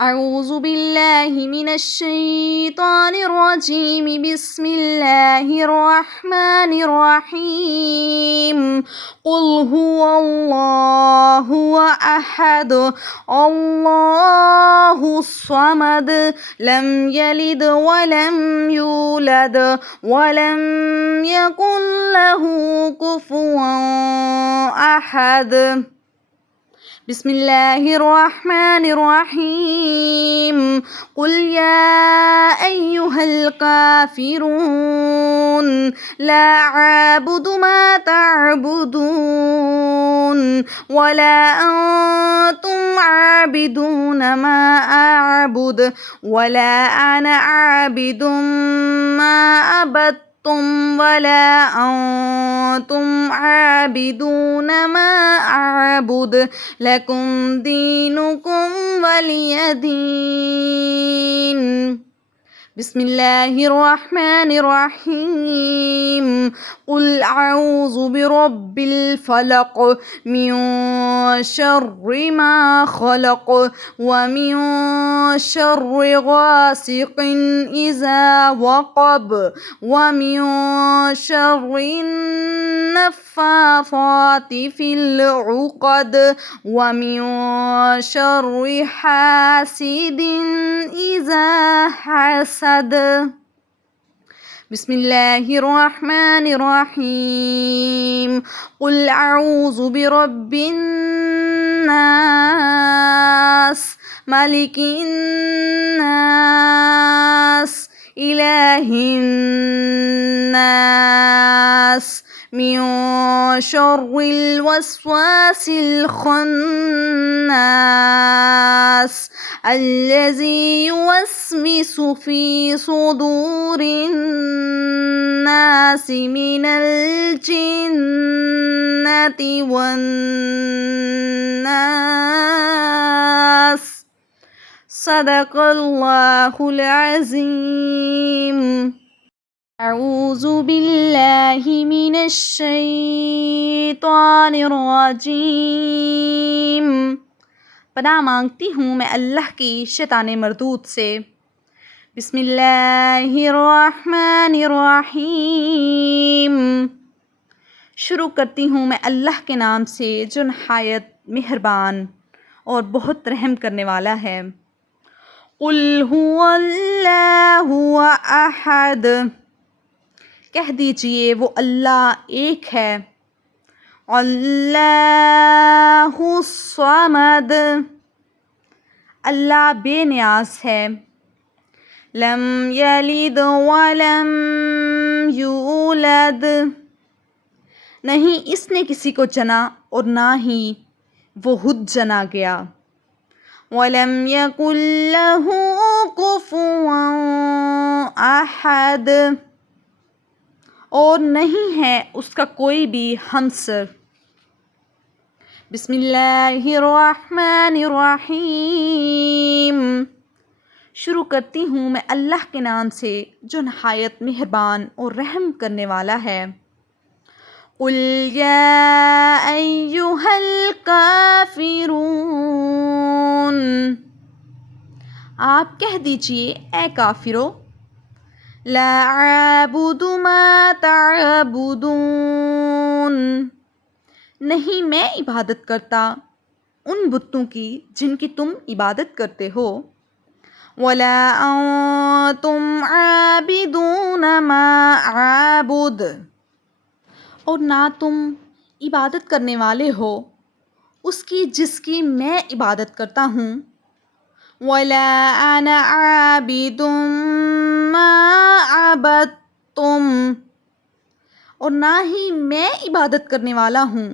اعوذ باللہ من الشیطان الرجیم بسم اللہ الرحمن الرحیم قل هو اللہ احد اللہ الصمد لم یلد ولم یولد ولم یکن له کفوا احد بسم اللہ الرحمن الرحیم قل یا ایہا الکافرون لا اعبد ما تعبدون ولا انتم عابدون ما اعبد ولا انا عابد ما عبدتم ولا انتم عابدون ما اعبد لکم دینکم ولی دین بسم اللہ الرحمن الرحیم قل اعوذ برب الفلق من شر ما خلق ومن شر غاسق اذا وقب ومن شر النفاثات في العقد ومن شر حاسد اذا حسد بسم اللہ الرحمن الرحیم قل اعوذ برب الناس ملک الناس الہ الناس من شر الوسواس الخناس الذي يوسوس في صدور الناس من الجنة والناس صدق اللہ العظیم اعوذ باللہ من الشیطان الرجیم پناہ مانگتی ہوں میں اللہ کی شیطان مردود سے بسم اللہ الرحمن الرحیم شروع کرتی ہوں میں اللہ کے نام سے جو نہایت مہربان اور بہت رحم کرنے والا ہے قل هو اللہ احد کہہ دیجئے وہ اللہ ایک ہے اللہ الصمد اللہ بے نیاز ہے لم یلد ولم یولد نہیں اس نے کسی کو جنا اور نہ ہی وہ خود جنا گیا وَلَمْ يَكُنْ لَهُ كُفُوًا أَحَدٌ اور نہیں ہے اس کا کوئی بھی ہمسر بسم اللہ الرحمن الرحیم شروع کرتی ہوں میں اللہ کے نام سے جو نہایت مہربان اور رحم کرنے والا ہے قل یا ایہا الکافرون آپ کہہ دیجئے اے کافرو لا اعبد ما تعبدون نہیں میں عبادت کرتا ان بتوں کی جن کی تم عبادت کرتے ہو ولا انتم عابدون ما اعبد اور نہ تم عبادت کرنے والے ہو اس کی جس کی میں عبادت کرتا ہوں ولا انا عابد ما عبدتم اور نہ ہی میں عبادت کرنے والا ہوں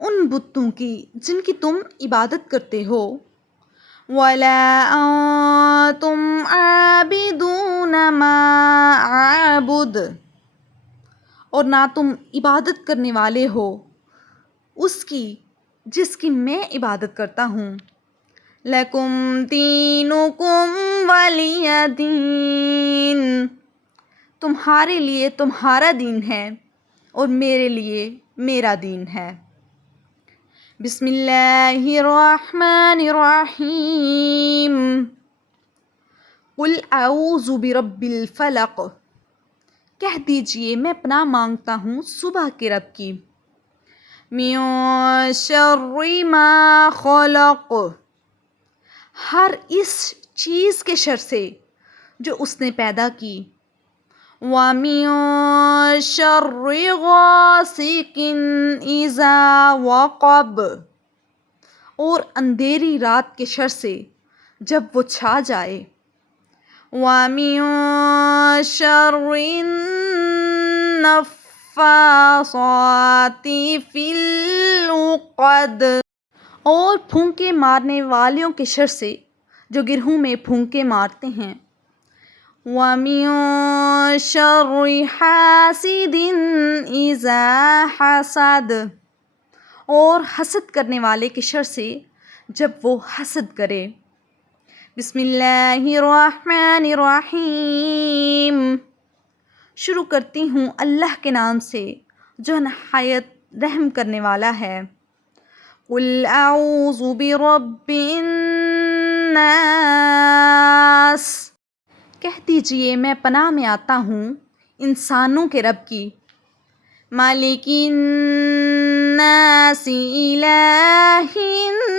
ان بتوں کی جن کی تم عبادت کرتے ہو ولا انتم عابدون ما اعبد اور نہ تم عبادت کرنے والے ہو اس کی جس کی میں عبادت کرتا ہوں لکم دینکم ولی دین تمہارے لیے تمہارا دین ہے اور میرے لیے میرا دین ہے بسم اللہ الرحمن الرحیم قل اعوذ برب الفلق، کہہ دیجئے میں پناہ مانگتا ہوں صبح کے رب کی، من شر ما خلق، ہر اس چیز کے شر سے جو اس نے پیدا کی، وَمِن شَرِّ غَاسِقٍ إِذَا وَقَبَ، اور اندھیری رات کے شر سے جب وہ چھا جائے، وَمِن شَرِّ النَّفَّاثَاتِ فِي الْعُقَدِ، اور پھونکے مارنے والوں کے شر سے جو گرہوں میں پھونکے مارتے ہیں، وَمِن شَرِّ حَاسِدٍ إِذَا حَسَدَ، اور حسد کرنے والے کے شر سے جب وہ حسد کرے۔ بسم اللہ الرحمن الرحیم، شروع کرتی ہوں اللہ کے نام سے جو نہایت رحم کرنے والا ہے۔ قل اعوذ برب الناس، کہہ دیجئے میں پناہ میں آتا ہوں انسانوں کے رب کی، مالک الناس الہ الناس،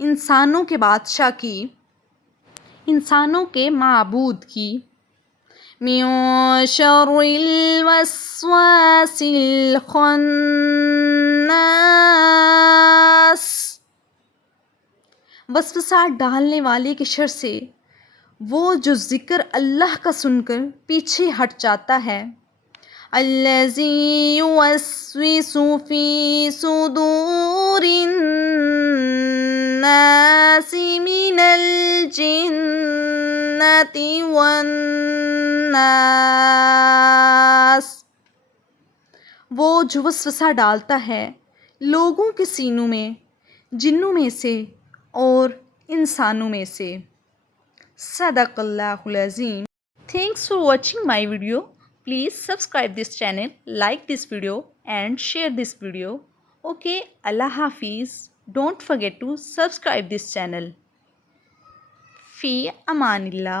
انسانوں کے بادشاہ کی، انسانوں کے معبود کی، من شر الوسواس الخناس، وسوسہ ڈالنے والے کے شر سے، وہ جو ذکر اللہ کا سن کر پیچھے ہٹ جاتا ہے، الذی یوسوس فی صدور الناس من الجنۃ والناس، وہ جو وسوسہ ڈالتا ہے لوگوں کے سینوں میں، جنوں میں سے اور انسانوں میں سے۔ صدق اللہ العظیم۔ Thanks for watching my video. Please subscribe this channel, like this video and share this video. Okay, Allah Hafiz. Don't forget to subscribe this channel. Fi Amanillah.